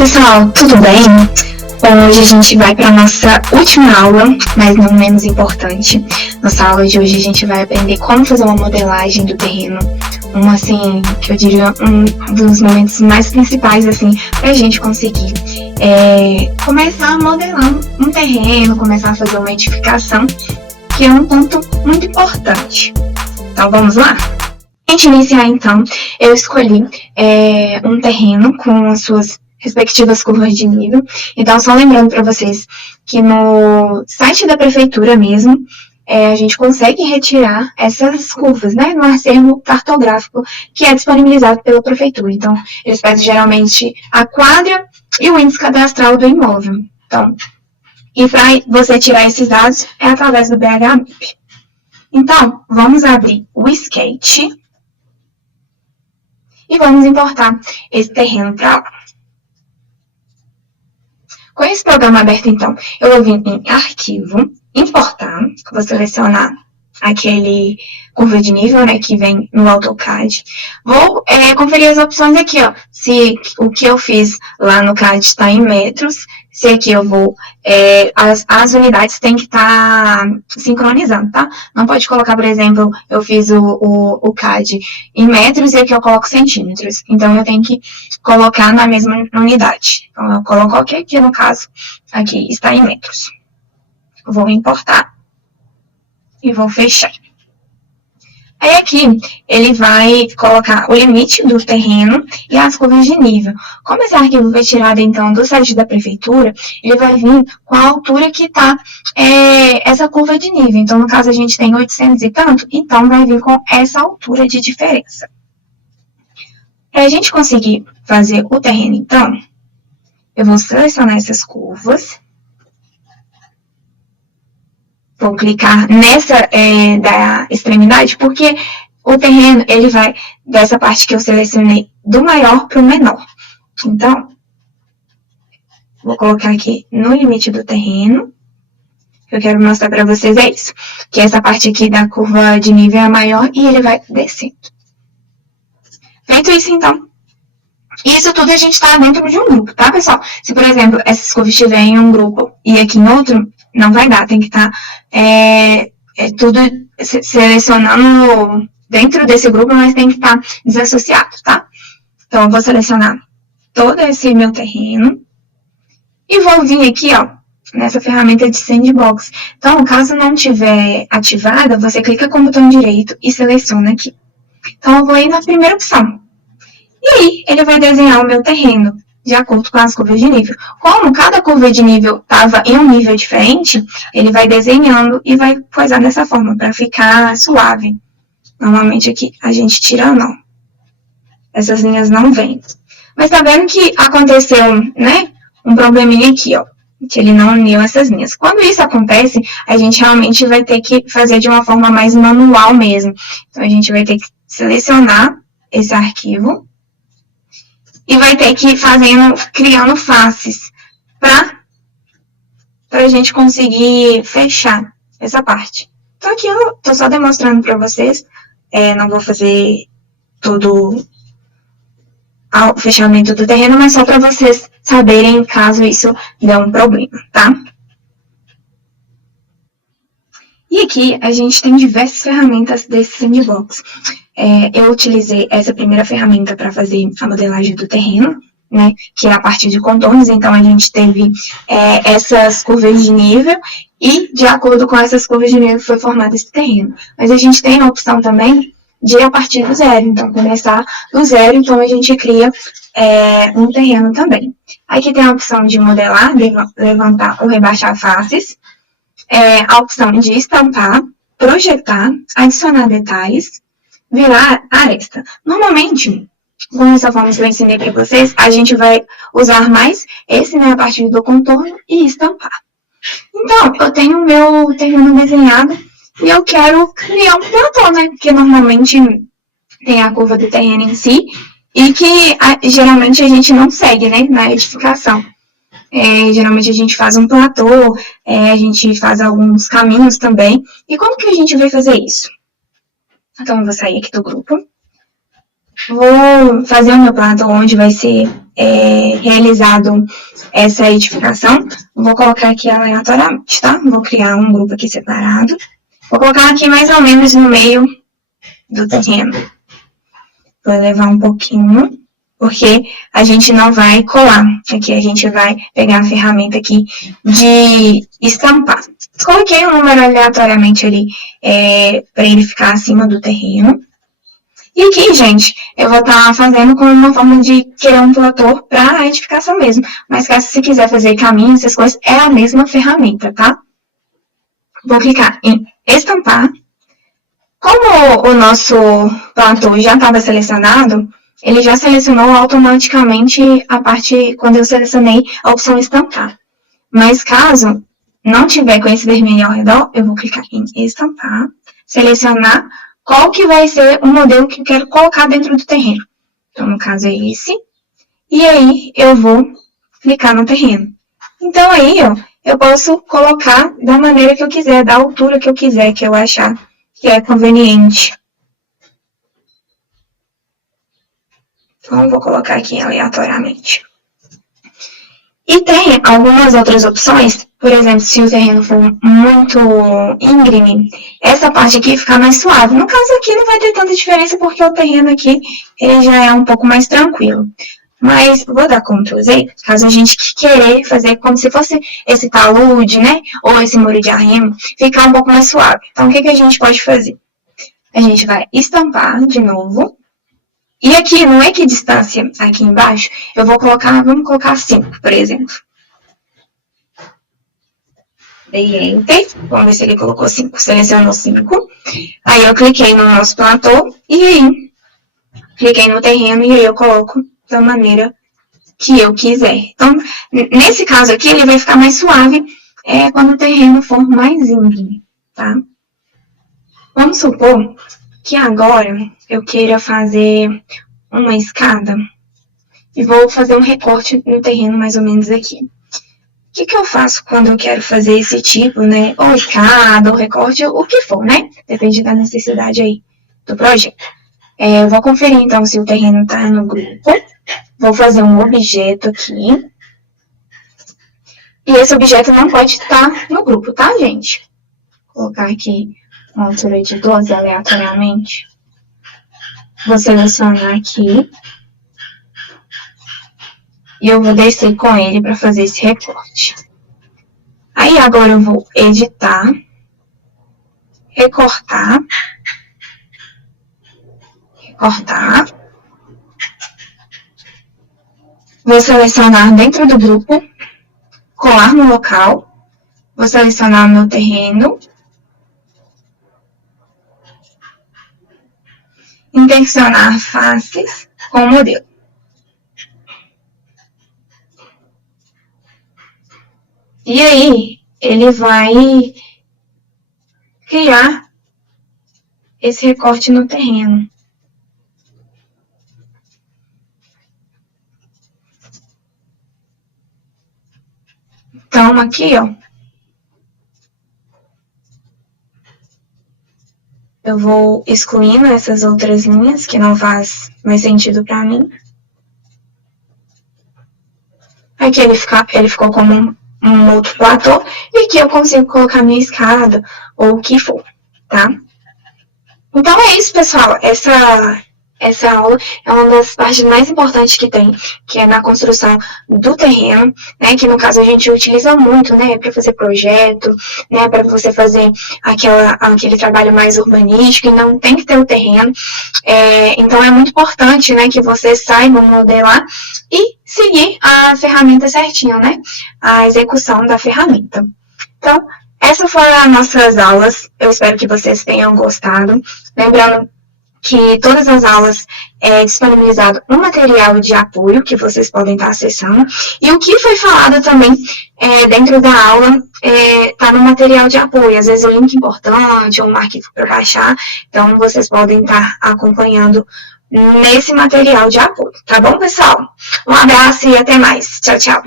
Pessoal, tudo bem? Hoje a gente vai para a nossa última aula, mas não menos importante. Nossa aula de hoje a gente vai aprender como fazer uma modelagem do terreno. Assim, que eu diria um dos momentos mais principais, assim, para a gente conseguir começar a modelar um terreno, começar a fazer uma edificação, que é um ponto muito importante. Então, vamos lá? Para a gente iniciar, então, eu escolhi um terreno com as suas respectivas curvas de nível. Então, só lembrando para vocês que no site da prefeitura mesmo, a gente consegue retirar essas curvas, né, no acervo cartográfico que é disponibilizado pela prefeitura. Então, eles pedem geralmente a quadra e o índice cadastral do imóvel. Então, e para você tirar esses dados é através do BHMIP. Então, vamos abrir o Sketch e vamos importar esse terreno para lá. Com esse programa aberto, então, eu vou vir em Arquivo, Importar, vou selecionar aquele curva de nível, né, que vem no AutoCAD. Vou conferir as opções aqui, ó, se o que eu fiz lá no CAD está em metros, se aqui eu vou, as unidades têm que estar sincronizando, tá? Não pode colocar, por exemplo, eu fiz o CAD em metros e aqui eu coloco centímetros. Então, eu tenho que colocar na mesma unidade. Então, eu coloco ok, que no caso, aqui está em metros. Vou importar e vou fechar. Aí aqui, ele vai colocar o limite do terreno e as curvas de nível. Como esse arquivo foi tirado, então, do site da prefeitura, ele vai vir com a altura que está essa curva de nível. Então, no caso, a gente tem 800 e tanto, então vai vir com essa altura de diferença. Para a gente conseguir fazer o terreno, então, eu vou selecionar essas curvas. Vou clicar nessa da extremidade, porque o terreno, ele vai dessa parte que eu selecionei do maior para o menor. Então, vou colocar aqui no limite do terreno. O que eu quero mostrar para vocês é isso, que essa parte aqui da curva de nível é maior e ele vai descendo. Feito isso, então, isso tudo a gente está dentro de um grupo, tá, pessoal? Se, por exemplo, essas curvas estiverem em um grupo e aqui em outro, não vai dar, tem que estar tudo selecionando dentro desse grupo, mas tem que estar desassociado, tá? Então, eu vou selecionar todo esse meu terreno e vou vir aqui, ó, nessa ferramenta de Sandbox. Então, caso não estiver ativada, você clica com o botão direito e seleciona aqui. Então, eu vou ir na primeira opção. E aí, ele vai desenhar o meu terreno de acordo com as curvas de nível. Como cada curva de nível estava em um nível diferente, ele vai desenhando e vai coisar dessa forma, para ficar suave. Normalmente aqui a gente tira não. Essas linhas não vêm. Mas tá vendo que aconteceu, né, um probleminha aqui, ó, que ele não uniu essas linhas. Quando isso acontece, a gente realmente vai ter que fazer de uma forma mais manual mesmo. Então, a gente vai ter que selecionar esse arquivo e vai ter que ir criando faces para a gente conseguir fechar essa parte. Então, aqui eu tô só demonstrando para vocês, não vou fazer todo o fechamento do terreno, mas só para vocês saberem caso isso dê um problema, tá? E aqui a gente tem diversas ferramentas desse Sandbox. Eu utilizei essa primeira ferramenta para fazer a modelagem do terreno, né, que é a partir de contornos. Então, a gente teve essas curvas de nível e, de acordo com essas curvas de nível, foi formado esse terreno. Mas a gente tem a opção também de ir a partir do zero. Então, começar do zero, então a gente cria um terreno também. Aqui tem a opção de modelar, levantar ou rebaixar faces. A opção de estampar, projetar, adicionar detalhes, virar aresta. Normalmente, com essa forma que eu ensinei para vocês, a gente vai usar mais esse, né, a partir do contorno e estampar. Então, eu tenho o meu terreno desenhado e eu quero criar um platô, né, porque normalmente tem a curva do terreno em si e que geralmente a gente não segue, né, na edificação. Geralmente a gente faz um platô, a gente faz alguns caminhos também. E como que a gente vai fazer isso? Então, eu vou sair aqui do grupo. vou fazer o meu plantão onde vai ser realizado essa edificação. Vou colocar aqui aleatoriamente, tá? Vou criar um grupo aqui separado. Vou colocar aqui mais ou menos no meio do terreno. Vou levar um pouquinho, porque a gente não vai colar. Aqui a gente vai pegar a ferramenta aqui de estampar. Coloquei um número aleatoriamente ali para ele ficar acima do terreno. E aqui, gente, eu vou estar fazendo como uma forma de criar um platô para edificação mesmo. Mas caso você quiser fazer caminho, essas coisas, é a mesma ferramenta, tá? Vou clicar em estampar. Como o nosso platô já estava selecionado, ele já selecionou automaticamente a parte, quando eu selecionei a opção estampar. Mas caso não tiver com esse vermelho ao redor, eu vou clicar em estampar, selecionar qual que vai ser o modelo que eu quero colocar dentro do terreno. Então, no caso é esse. E aí, eu vou clicar no terreno. Então, aí, ó, eu posso colocar da maneira que eu quiser, da altura que eu quiser, que eu achar que é conveniente. Então, eu vou colocar aqui aleatoriamente. E tem algumas outras opções, por exemplo, se o terreno for muito íngreme, essa parte aqui fica mais suave. No caso aqui não vai ter tanta diferença porque o terreno aqui ele já é um pouco mais tranquilo. Mas vou dar Ctrl Z, caso a gente querer fazer como se fosse esse talude, né? Ou esse muro de arrimo, ficar um pouco mais suave. Então, o que a gente pode fazer? A gente vai estampar de novo. E aqui, no equidistância, aqui embaixo, eu vou colocar, vamos colocar 5, por exemplo. Dei Enter, vamos ver se ele colocou 5, selecionou 5. Aí eu cliquei no nosso platô, e aí, cliquei no terreno, e aí eu coloco da maneira que eu quiser. Então, nesse caso aqui, ele vai ficar mais suave quando o terreno for mais íngreme, tá? Vamos supor que agora eu queira fazer uma escada e vou fazer um recorte no terreno mais ou menos aqui. O que eu faço quando eu quero fazer esse tipo, né? Ou escada, ou recorte, o que for, né? Depende da necessidade aí do projeto. Eu vou conferir, então, se o terreno está no grupo. Vou fazer um objeto aqui. E esse objeto não pode estar no grupo, tá, gente? Vou colocar aqui uma altura de 12 aleatoriamente. Vou selecionar aqui. E eu vou descer com ele para fazer esse recorte. Aí agora eu vou editar, recortar, vou selecionar dentro do grupo, colar no local, vou selecionar meu terreno, interseccionar faces com o modelo. E aí, ele vai criar esse recorte no terreno. Então, aqui, ó, eu vou excluindo essas outras linhas que não faz mais sentido para mim. Aqui ele ficou como um outro platô, e aqui eu consigo colocar minha escada, ou o que for, tá? Então é isso, pessoal. Essa aula é uma das partes mais importantes que tem, que é na construção do terreno, né? Que no caso a gente utiliza muito, né? Para fazer projeto, né? Para você fazer aquele trabalho mais urbanístico, e não tem que ter o terreno. Então é muito importante, né? Que você saiba modelar e seguir a ferramenta certinho, né? A execução da ferramenta. Então, essas foram as nossas aulas. Eu espero que vocês tenham gostado. Lembrando que todas as aulas é disponibilizado um material de apoio que vocês podem estar acessando. E o que foi falado também dentro da aula está no material de apoio. Às vezes, um link importante ou um arquivo para baixar. Então, vocês podem estar acompanhando nesse material de apoio. Tá bom, pessoal? Um abraço e até mais. Tchau, tchau.